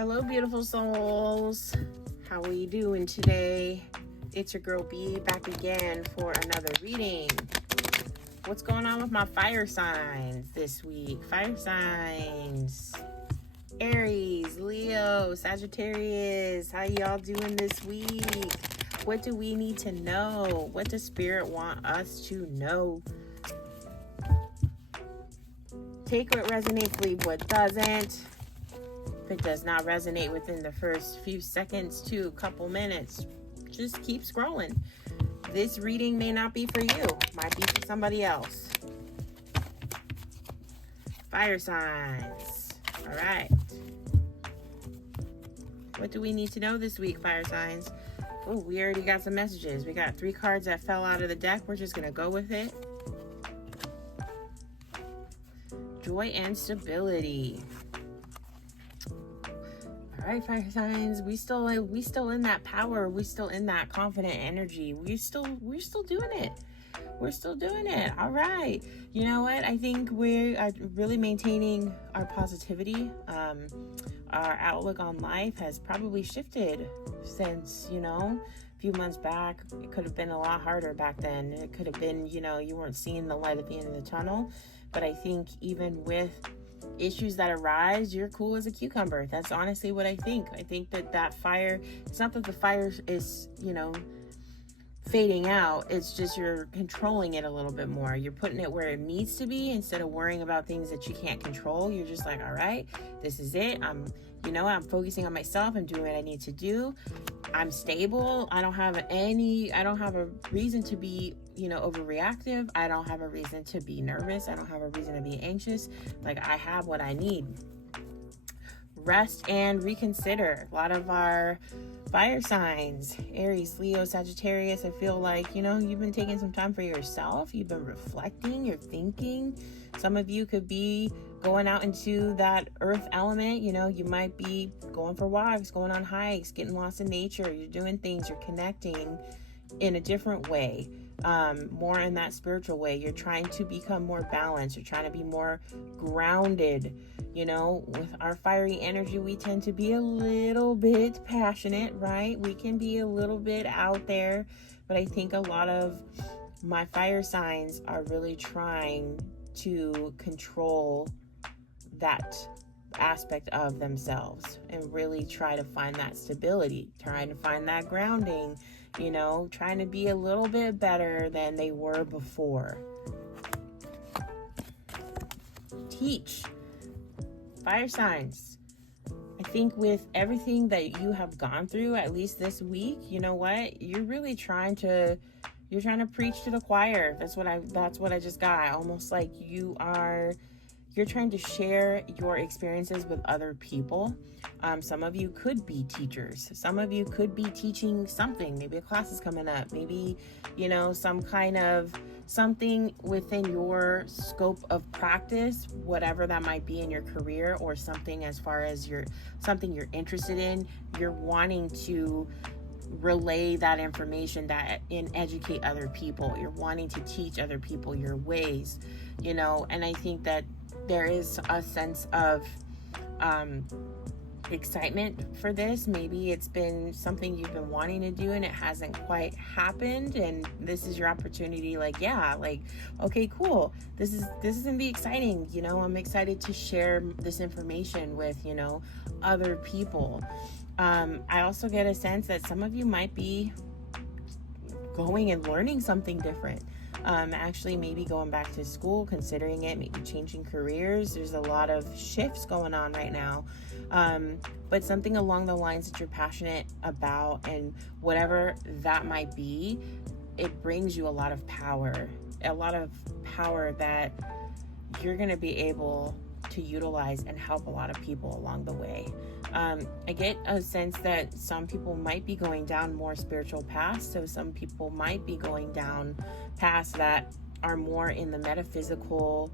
Hello, beautiful souls. How are you doing today? It's your girl B back again for another reading. What's going on with my fire signs this week? Fire signs. Aries, Leo, Sagittarius. How y'all doing this week? What do we need to know? What does Spirit want us to know? Take what resonates, leave what doesn't. If it does not resonate within the first few seconds to a couple minutes, just keep scrolling. This reading may not be for you, might be for somebody else. Fire signs. All right. What do we need to know this week, fire signs? Oh, we already got some messages. We got 3 cards that fell out of the deck. We're just going to go with it. Joy and stability. All right, fire signs, we still in that power. We still in that confident energy. We're still doing it. We're still doing it. All right. You know what? I think we are really maintaining our positivity. Our outlook on life has probably shifted since, a few months back. It could have been a lot harder back then. It could have been, you weren't seeing the light at the end of the tunnel. But I think even with issues that arise, you're cool as a cucumber. That's honestly what I think. I think that fire, it's not that the fire is, fading out. It's just you're controlling it a little bit more. You're putting it where it needs to be instead of worrying about things that you can't control. You're just like, all right, this is it. I'm focusing on myself. I'm doing what I need to do. I'm stable. I don't have a reason to be, overreactive. I don't have a reason to be nervous. I don't have a reason to be anxious. Like, I have what I need. Rest and reconsider. A lot of our fire signs, Aries, Leo, Sagittarius, I feel like, you've been taking some time for yourself. You've been reflecting, you're thinking. Some of you could be going out into that earth element. You might be going for walks, going on hikes, getting lost in nature. You're doing things, you're connecting in a different way, more in that spiritual way. You're trying to become more balanced. You're trying to be more grounded. With our fiery energy, we tend to be a little bit passionate, right? We can be a little bit out there, but I think a lot of my fire signs are really trying to control that aspect of themselves and really try to find that stability, trying to find that grounding, trying to be a little bit better than they were before. Teach. Fire signs. I think with everything that you have gone through, at least this week, you know what? You're really trying to preach to the choir. That's what I just got. Almost like you're trying to share your experiences with other people. Some of you could be teachers. Some of you could be teaching something. Maybe a class is coming up. Maybe, some kind of something within your scope of practice, whatever that might be in your career, or something as far as something you're interested in. You're wanting to relay that information and educate other people. You're wanting to teach other people your ways, and I think that there is a sense of excitement for this. Maybe it's been something you've been wanting to do and it hasn't quite happened, and this is your opportunity. Okay, cool, this is gonna be exciting. I'm excited to share this information with other people. I also get a sense that some of you might be going and learning something different. Actually maybe going back to school, considering it, maybe changing careers. There's a lot of shifts going on right now. But something along the lines that you're passionate about, and whatever that might be, it brings you a lot of power that you're going to be able to utilize and help a lot of people along the way. I get a sense that some people might be going down more spiritual paths, so some people might be going down paths that are more in the metaphysical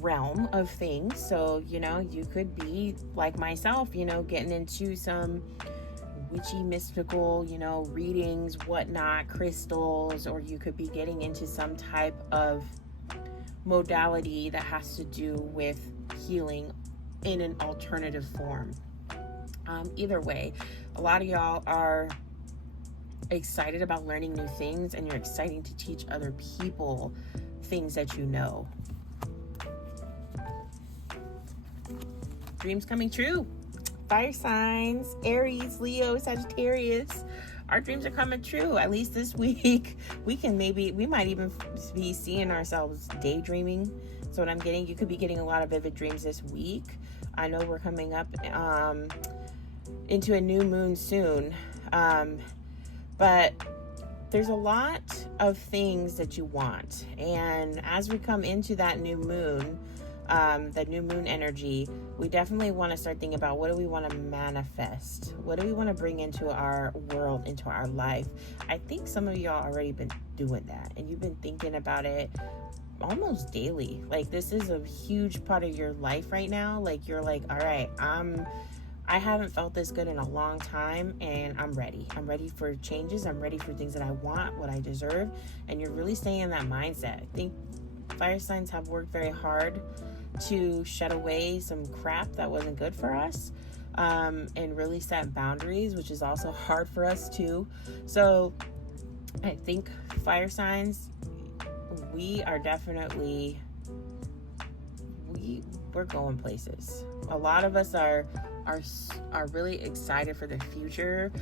realm of things. So, you could be like myself, getting into some witchy, mystical, readings, whatnot, crystals, or you could be getting into some type of modality that has to do with healing in an alternative form. Either way, a lot of y'all are excited about learning new things, and you're excited to teach other people things that you know. Dreams coming true. Fire signs, Aries, Leo, Sagittarius. Our dreams are coming true. At least this week, we might even be seeing ourselves daydreaming. So what I'm getting, you could be getting a lot of vivid dreams this week. I know we're coming up into a new moon soon. But there's a lot of things that you want. And as we come into that new moon energy, we definitely want to start thinking about, what do we want to manifest? What do we want to bring into our world, into our life? I think some of y'all already been doing that, and you've been thinking about it almost daily. Like, this is a huge part of your life right now. Like, you're like, all right, I haven't felt this good in a long time, and I'm ready. I'm ready for changes. I'm ready for things that I want, what I deserve. And you're really staying in that mindset. I think fire signs have worked very hard to shed away some crap that wasn't good for us, and really set boundaries, which is also hard for us too. So I think fire signs, we are definitely, we're going places. A lot of us are really excited for the future.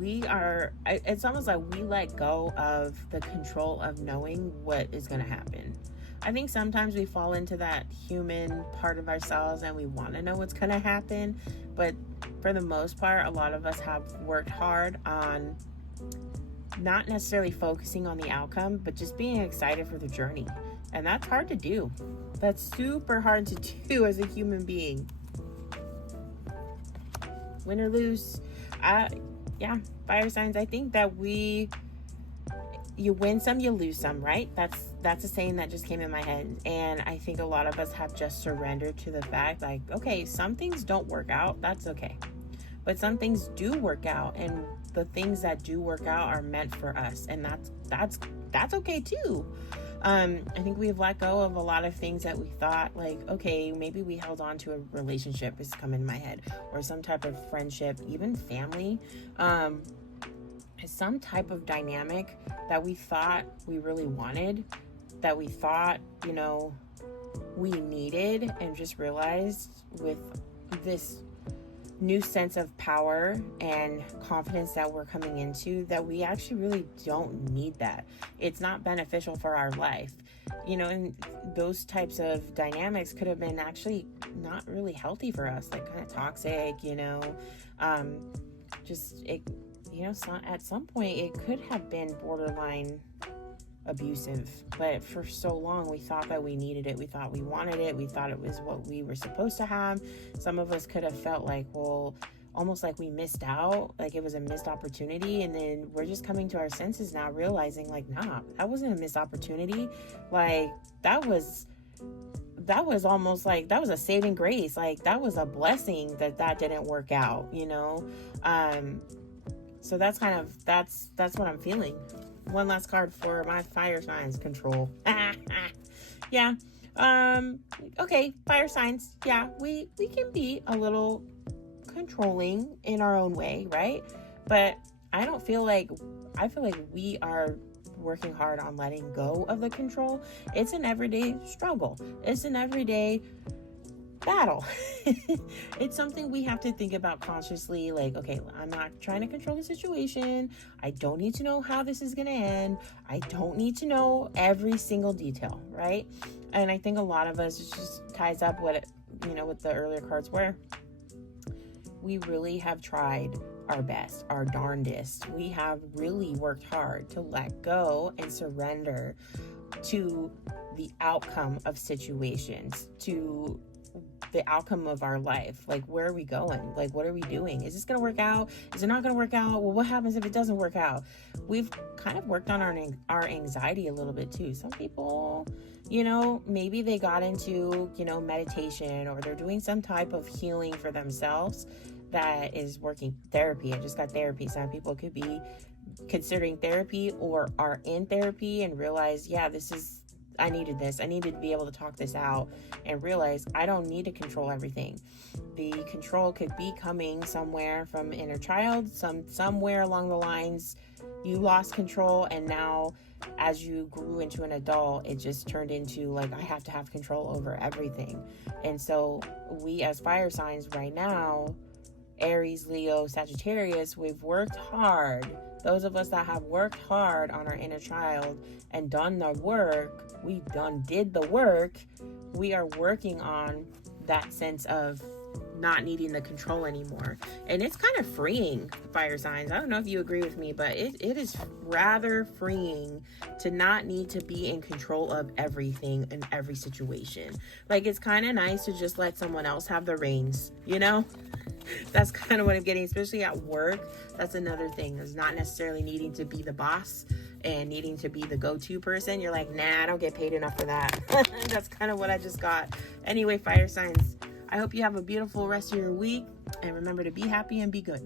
It's almost like we let go of the control of knowing what is going to happen. I think sometimes we fall into that human part of ourselves and we want to know what's going to happen. But for the most part, a lot of us have worked hard on not necessarily focusing on the outcome, but just being excited for the journey. And that's hard to do. That's super hard to do as a human being. Win or lose. Fire signs, I think that you win some, you lose some, right? That's a saying that just came in my head. And I think a lot of us have just surrendered to the fact, like, okay, some things don't work out, that's okay. But some things do work out, and the things that do work out are meant for us, and that's okay too. I think we've let go of a lot of things that we thought, like, okay, maybe we held on to a relationship, has come in my head, or some type of friendship, even family, some type of dynamic that we thought we really wanted, that we thought, we needed, and just realized with this new sense of power and confidence that we're coming into, that we actually really don't need that. It's not beneficial for our life, and those types of dynamics could have been actually not really healthy for us, like kind of toxic, at some point it could have been borderline abusive. But for so long we thought that we needed it, we thought we wanted it, we thought it was what we were supposed to have. Some of us could have felt like, well, almost like we missed out, like it was a missed opportunity. And then we're just coming to our senses now, realizing like, nah, that wasn't a missed opportunity. Like that was almost like, that was a saving grace. Like that was a blessing that didn't work out, so that's what I'm feeling. One last card for my fire signs, control. Yeah. Okay, fire signs. Yeah, we can be a little controlling in our own way, right? But I feel like we are working hard on letting go of the control. It's an everyday struggle. It's an everyday battle. It's something we have to think about consciously, like, okay, I'm not trying to control the situation. I don't need to know how this is going to end. I don't need to know every single detail, right? And I think a lot of us, it just ties up with the earlier cards, where we really have tried our best, our darndest. We have really worked hard to let go and surrender to the outcome of situations, to the outcome of our life. Like, where are we going? Like, what are we doing? Is this going to work out? Is it not going to work out? Well, what happens if it doesn't work out? We've kind of worked on our anxiety a little bit too. Some people, maybe they got into, meditation, or they're doing some type of healing for themselves that is working. Therapy. I just got therapy. Some people could be considering therapy or are in therapy and realize, yeah, this is I needed this. I needed to be able to talk this out and realize I don't need to control everything. The control could be coming somewhere from inner child, somewhere along the lines you lost control, and now as you grew into an adult, it just turned into like, I have to have control over everything. And so we as fire signs right now, Aries, Leo, Sagittarius, we've worked hard. Those of us that have worked hard on our inner child and done the work, did the work, we are working on that sense of not needing the control anymore. And it's kind of freeing, fire signs. I don't know if you agree with me, but it is rather freeing to not need to be in control of everything in every situation. Like, it's kind of nice to just let someone else have the reins, you know? That's kind of what I'm getting, especially at work. That's another thing, is not necessarily needing to be the boss and needing to be the go-to person. You're like, nah, I don't get paid enough for that. That's kind of what I just got. Anyway, fire signs, I hope you have a beautiful rest of your week, and remember to be happy and be good.